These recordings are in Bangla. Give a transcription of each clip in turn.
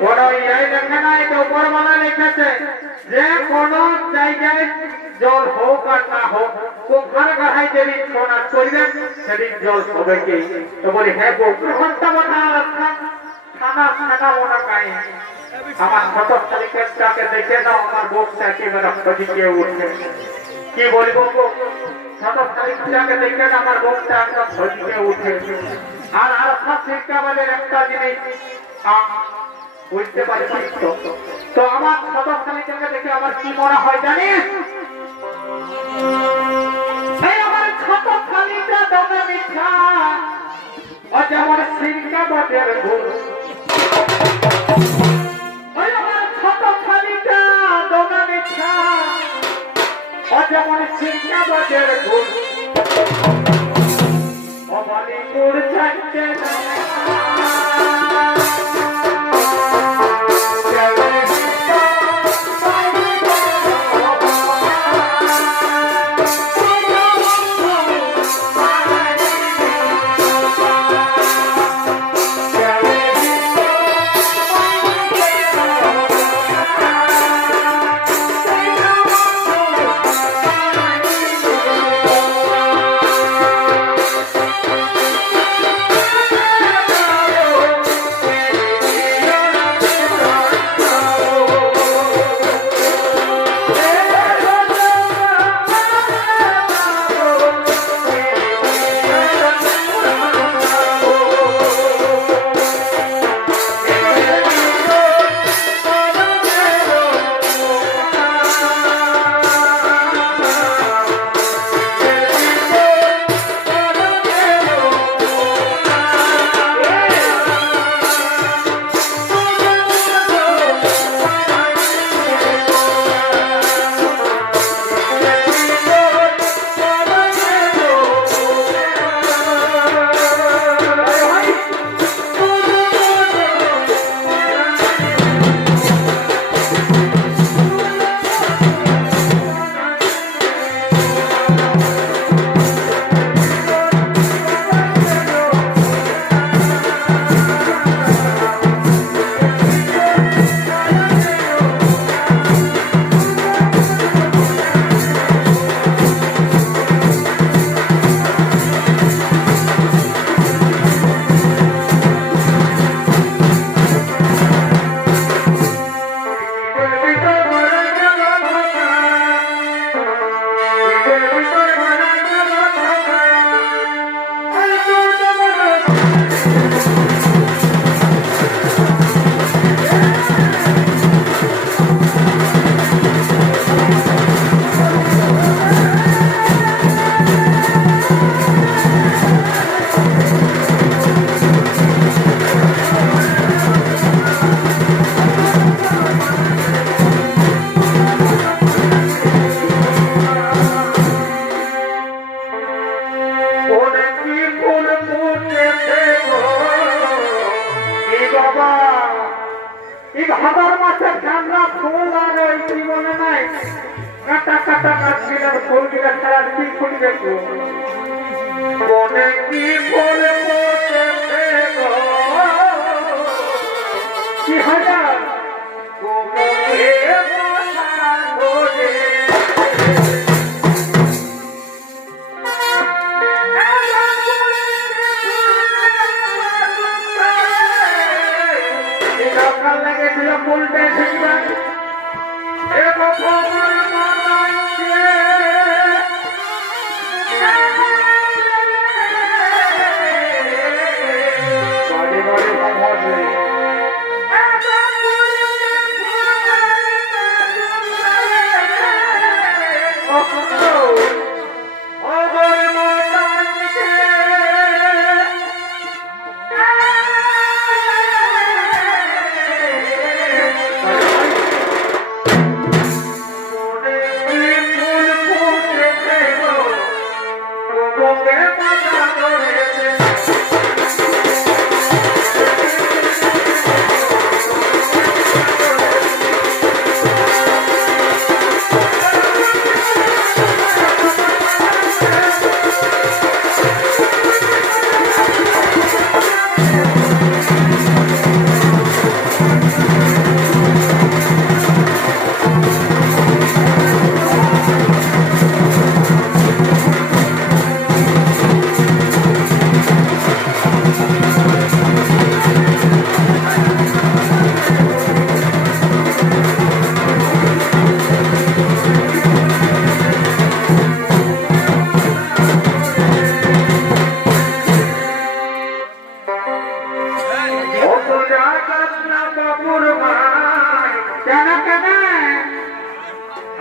কোন এই লেখে নাই তো উপরওয়ালা লিখেছে, যে কোন জায়গায় জল হোক আর না হোক কোখানে গাহাই যেদিন সোনা চলবে জল হবে কি? তো বলি হ্যাঁ গো ঘণ্টা বানা থানা থানা, ওনা কাই আমার ছোট তালিকাটাকে দেখে দাও, আমার কি বলব ছোট তালিকাটাকে দেখে আমার বুকটা একদম উঠে। আর আর সব শিক্ষাবাদের একটা জিনিস বুঝতে পারছিস তো। তো আমার সদস্যকে দেখে আমার কি মনে হয় জানিস? আমার ছোট খালিটা দমে মিঠা। ও যেমন সিংকা বটের ওই আমার ছোট খালিটা মিঠা। ও যেমন সিংকা বটের গুণ ও বলিপুর চাইতে না। দরকার লেগেছিল ফুলটা শিখবে বাড়ি বাড়ি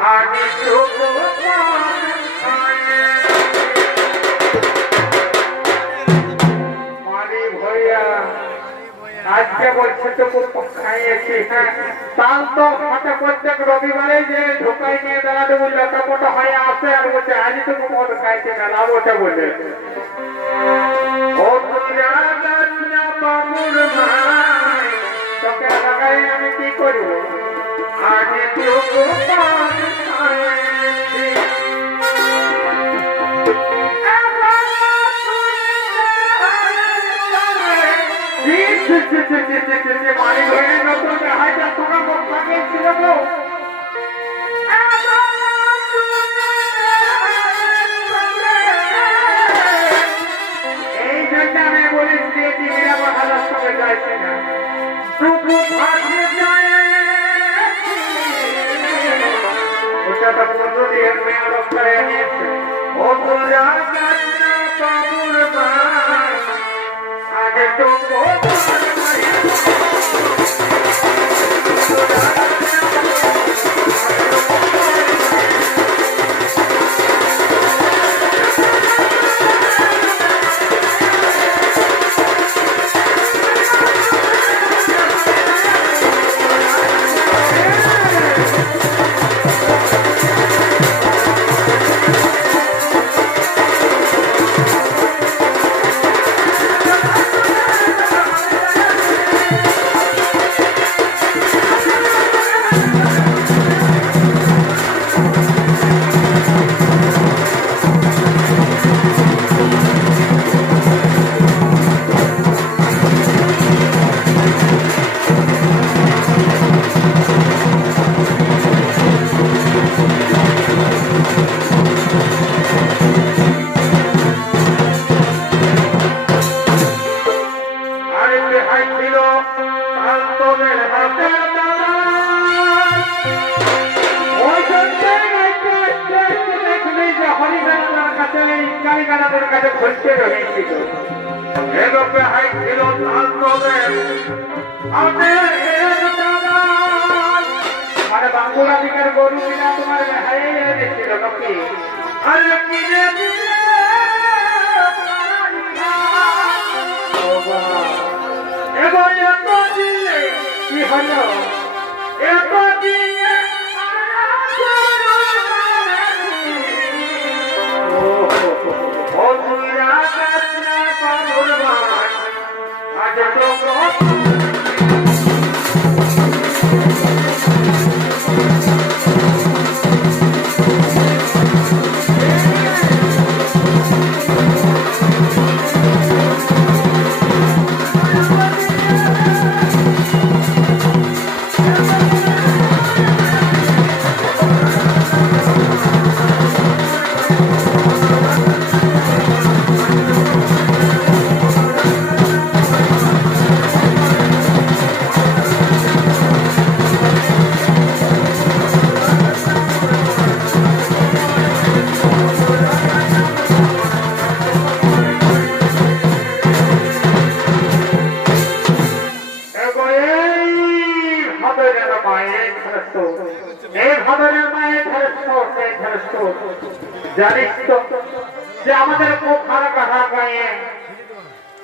আমি আজকে বলছে তো খুব খাইয়েছি তার তো হঠাৎ প্রত্যেক রবিবারে যে ঢোকাই নিয়ে দাঁড়াতে বললে কাপড় হয়ে আসে আর বলছে, আজই তো মদ খাইছে না লাভ ওটা বলে। ও তোকে লাগাই আমি কি করব? মারি হয়ে নতুন হাইটা তোরা মত কাছে, এই কাছে ঘুরতে রয়েছিল। এগো বেহাই ছিল শান্তনের হাতের দালান। মানে বাঙ্গুলা দিকের গরু কিনা তোমার বেহাই এনেছিল নাকি আরে কিনে এবার এত দিলে কি হলো এত দিলে আজ তো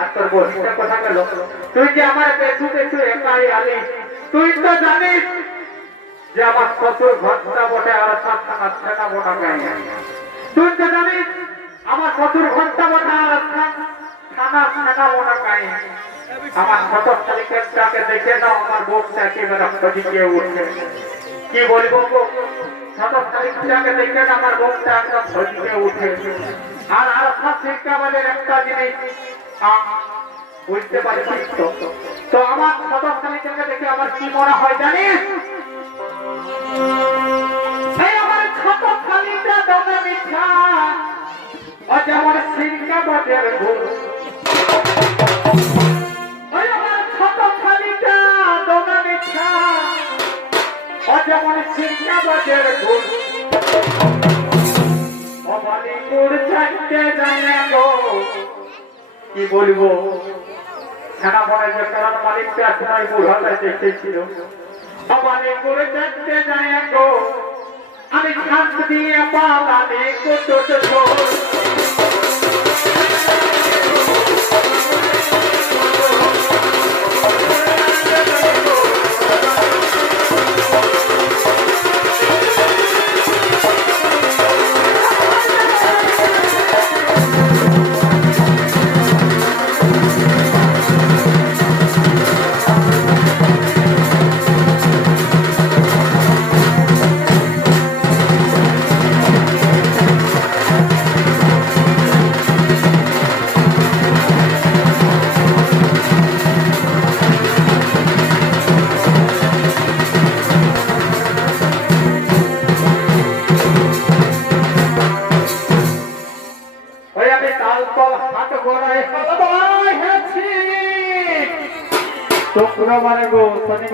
আর তোর বসটা কথা আমার পেছু পেছু একাই আমার ঘরটা বটে, আর আর থানা থানা বোটা দেখে নাও, আমার বুকটা একেবারে ফজিকে উঠে কি বলব আমার বুকটা একদম ফজিকে উঠে আর আর একটা জিনিস বুঝতে পারছিস তো তো আমার তারিখটাকে দেখে আমার কি মনে হয় জানিস? আমার ছোট খালিটা দমে মিঠা ঘুম ওই আমার দমে মিঠা ও যেমন শিক্ষাবাদের ঘুম ও বালিপুর চাইতে জানে গো কি বলব? সেনা মনে যে কারণ মালিকটা সময় বুড়াটা দেখেছিল আমারে করে দেখতে আমি খাস দিয়ে পালালে কত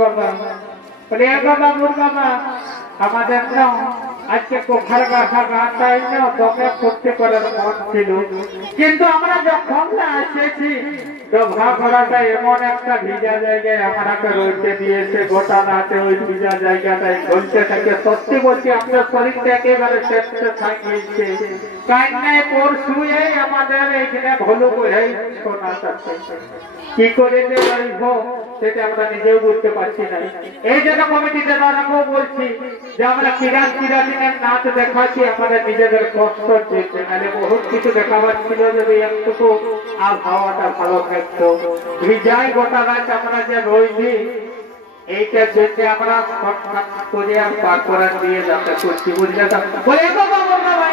বাবা বলে এগো বাবুর বাবা, আমাদের আজকে না তোকে করতে করার মন ছিল। কিন্তু আমরা যখন না এসেছি এমন একটা ভিজা জায়গায় আমাকে দিয়েছে, গোটা রাতে ওই ভিজা থাকে। সত্যি বলছি আপনার শরীরটা একেবারে পরশু আমাদের এইখানে ভুলু যাচ্ছে কি করে সেটা আমরা নিজেও বুঝতে পারছি না। এই জন্য বলছি যে আমরা কিরাত কিরাতিনের নাচ দেখাচ্ছি আমাদের নিজেদের কষ্ট বহুত কিছু দেখাবার ছিল, যদি একটুকু আবহাওয়াটা ভালো থাকতো। গোটা আমরা যে রয়েছি এইটার জন্য আমরা করে আর পার করার দিয়ে যাতে করছি, বুঝলে বাবা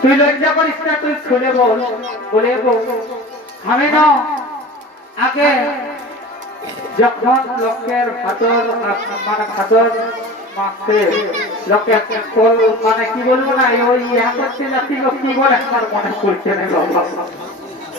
তুই লজ্জা করিস না, তুই খুলে বল বলে। আমি না, আগে যখন লোকের হাতর মানে হাতর মাসে লোকে কল- মানে কি বলব না ওই ইয়া করছে না কি বলে? আমার মনে করছে না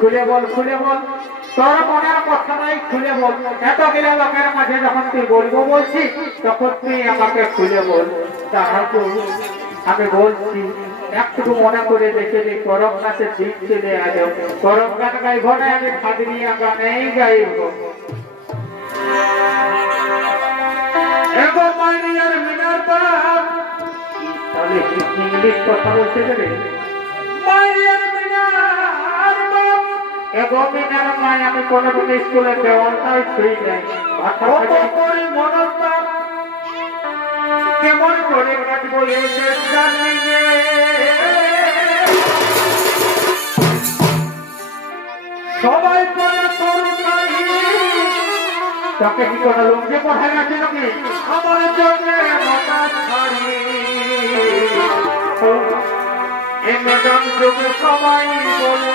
খুলে বল খুলে বল। তোর মনের কথা নাই খুলে বল। এত গেলে লোকের মাঝে যখন তুই বলব বলছি, তখন তুই আমাকে খুলে বল। তাহাকে আমি বলছি একটু মনে করে দেখে নি করম গাছে দিন চলে আজ করম গান গাইব না আমি ভাদরিয়া গানেই গাইব এগো মাইনিয়ার তাহলে কথা বলছে রে মাই আমি স্কুলে ছুঁই নাই। করে মনের বাপ কেমন করে কাটবো এই চেষ্টা নিয়ে? সবাই পরে তোকে কি কোনো লুঙ্গি পড়া গেছে নাকি? আমার জন্য মাথা ছাড়ি। এ যুগে সবাই বলে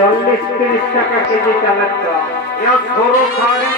চল্লিশ তিরিশ টাকা কেজি চালের দাম এ সরকারি বড়ই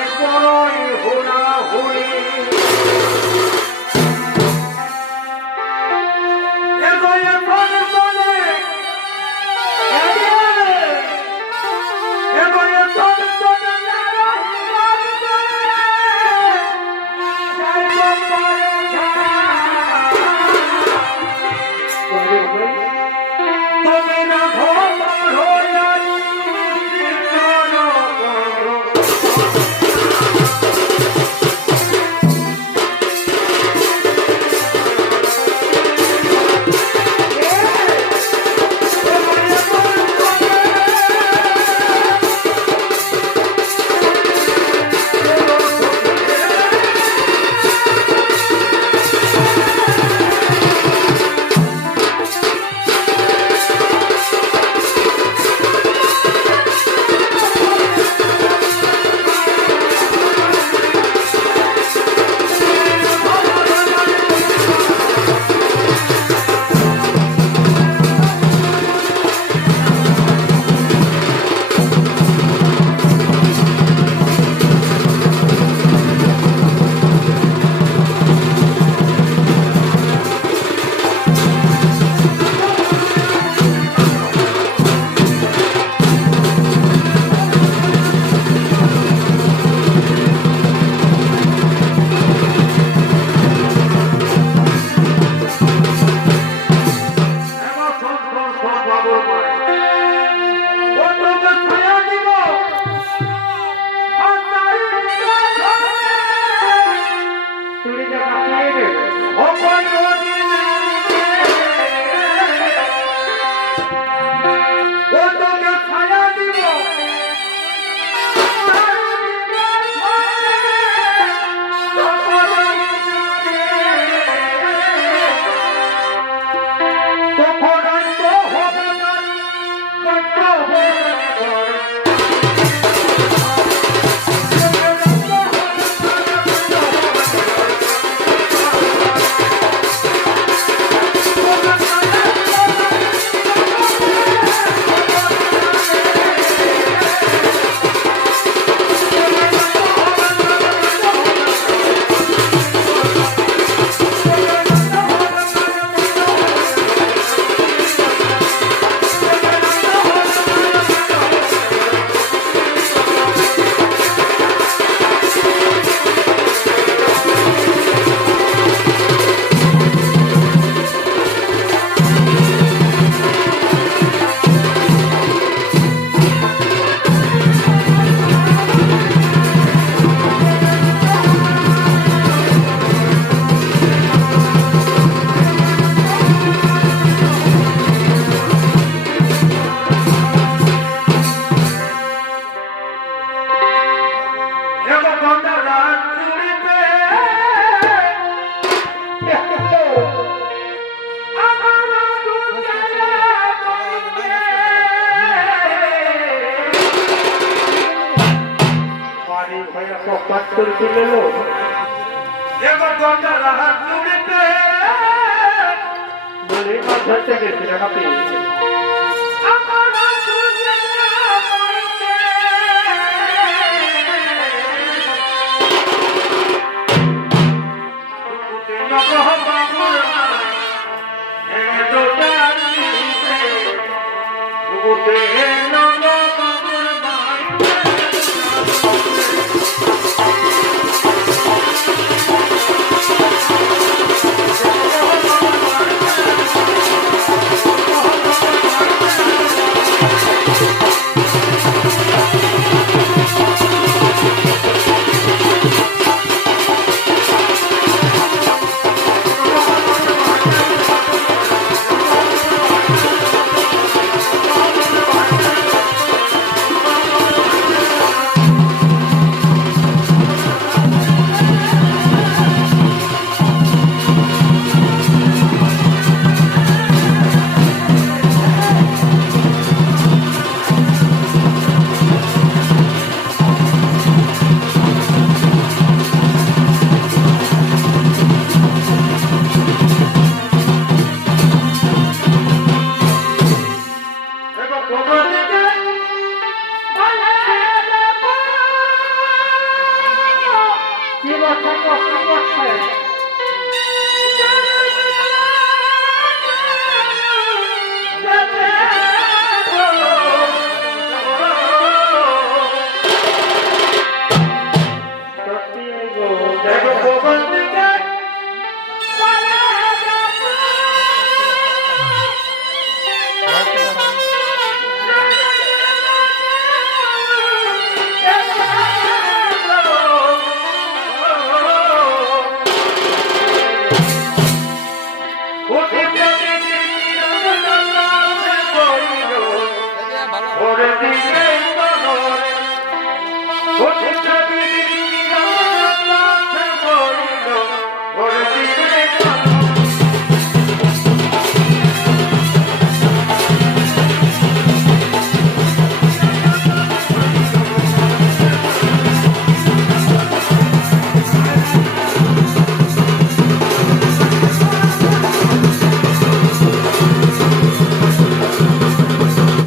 Thank you.